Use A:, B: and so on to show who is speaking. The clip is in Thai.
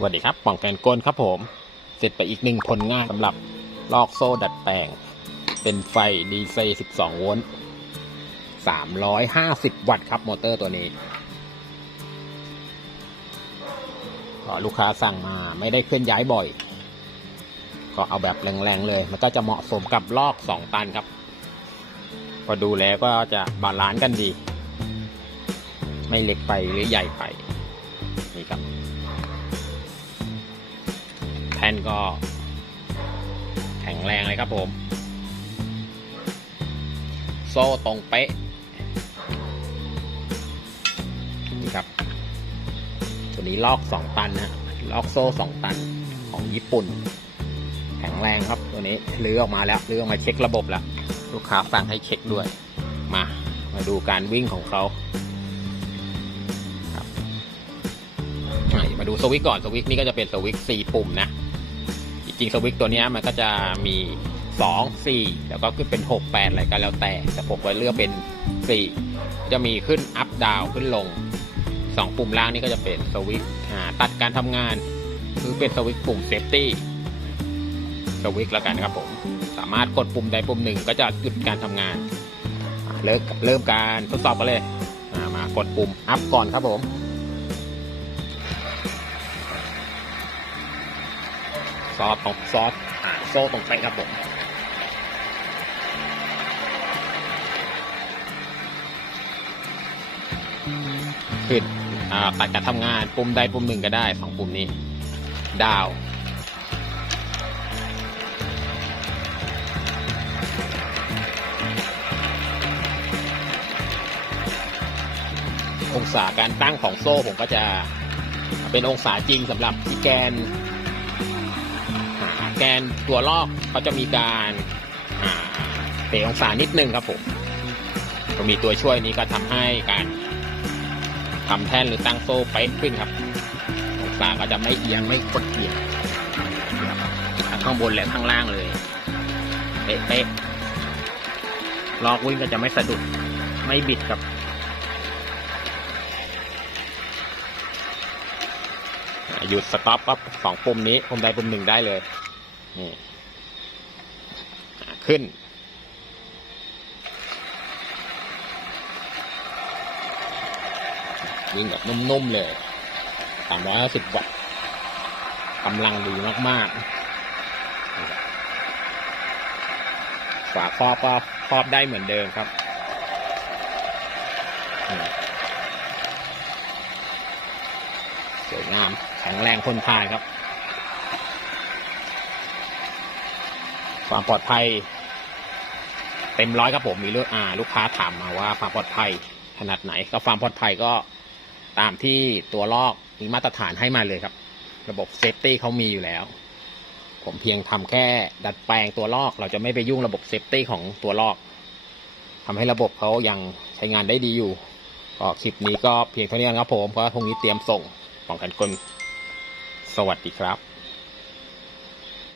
A: สวัสดีครับป่องแกนกลครับผม เสร็จไปอีกหนึ่งผลงานสำหรับลอกโซ่ดัดแปลง เป็นไฟดีเซ12 โวลต์ 350 วัตต์ครับมอเตอร์ตัวนี้ก็ลูกค้าสั่งมาไม่ได้เคลื่อนย้ายบ่อย ก็เอาแบบแรงๆเลย มันก็จะเหมาะสมกับลอก 2 ตันครับ พอดูแล้วก็จะบาลานซ์กันดี ไม่เล็กไปหรือใหญ่ไปนี่ครับ แผ่นก็แข็งแรงเลยครับผม โซ่ตรงเป๊ะ นี่ครับ ตัวนี้ลอก 2 ตันนะลอกโซ่ 2 ตันของญี่ปุ่น แข็งแรงครับตัวนี้ลื้อออกมาแล้วลื้อออกมาเช็คระบบแล้ว ลูกค้าสั่งให้เช็คด้วย มา มาดูการวิ่งของเขาครับมาดูสวิตก่อนสวิตนี่ก็จะเป็นสวิตช์4ปุ่มนะ จริงสวิตตัวนี้มันก็จะมี 2 4 แล้วก็ขึ้นเป็น 6 8 อะไรก็แล้วแต่ แต่ผมก็เลือกเป็น 4 จะมีขึ้นอัพดาวขึ้นลง 2 ปุ่มล่างนี่ก็จะเป็นสวิตตัดการทำงาน คือเป็นสวิตปุ่มเซฟตี้สวิตแล้วกันครับผมสามารถกดปุ่มใดปุ่มหนึ่งก็จะหยุดการทำงานเริ่มเริ่มการทดสอบกันเลยมากดปุ่มอัพก่อนครับผม ซอสตรงซอสอ่าโซ่ตรงไปครับผมขึ้นอ่าตัดการทำงานปุ่มใดปุ่มหนึ่งก็ได้สองปุ่มนี้ ดาวองศาการตั้งของโซ่ผมก็จะเป็นองศาจริงสำหรับที่แกน แกนตัวลอกเขาจะมีการเปลี่ยนองศานิดนึงครับผมก็มีตัวช่วยนี้ก็ทำให้การทำแท่นหรือตั้งโซ่เป๊ะขึ้นครับองศาก็จะไม่เอียงไม่กดเอียงทั้งข้างบนและข้างล่างเลยเป๊ะๆลอกวิ่งก็จะไม่สะดุดไม่บิดครับหยุดสต็อปปั๊บสองปุ่มนี้ปุ่มใดปุ่มหนึ่งได้เลย นี่ขึ้นวิ่งแบบนุ่มๆเลยสามร้อยห้าสิบวัตต์กำลังดีมากๆ ฝาครอบก็ครอบได้เหมือนเดิมครับสวยงามแข็งแรงทนทานครับ ความปลอดภัย เต็มร้อยครับผมมีลูกอ่า ลูกค้าถามมาว่าความปลอดภัยขนาดไหน ก็ความปลอดภัยก็ตามที่ตัวลอกมีมาตรฐานให้มาเลยครับ ระบบเซฟตี้เขามีอยู่แล้ว ผมเพียงทำแค่ดัดแปลงตัวลอก เราจะไม่ไปยุ่งระบบเซฟตี้ของตัวลอกทำให้ระบบเขายังใช้งานได้ดีอยู่ก็คลิปนี้ก็เพียงเท่านี้ครับผมเพราะว่าพรุ่งนี้เตรียมส่งป้องกันกลสวัสดีครับ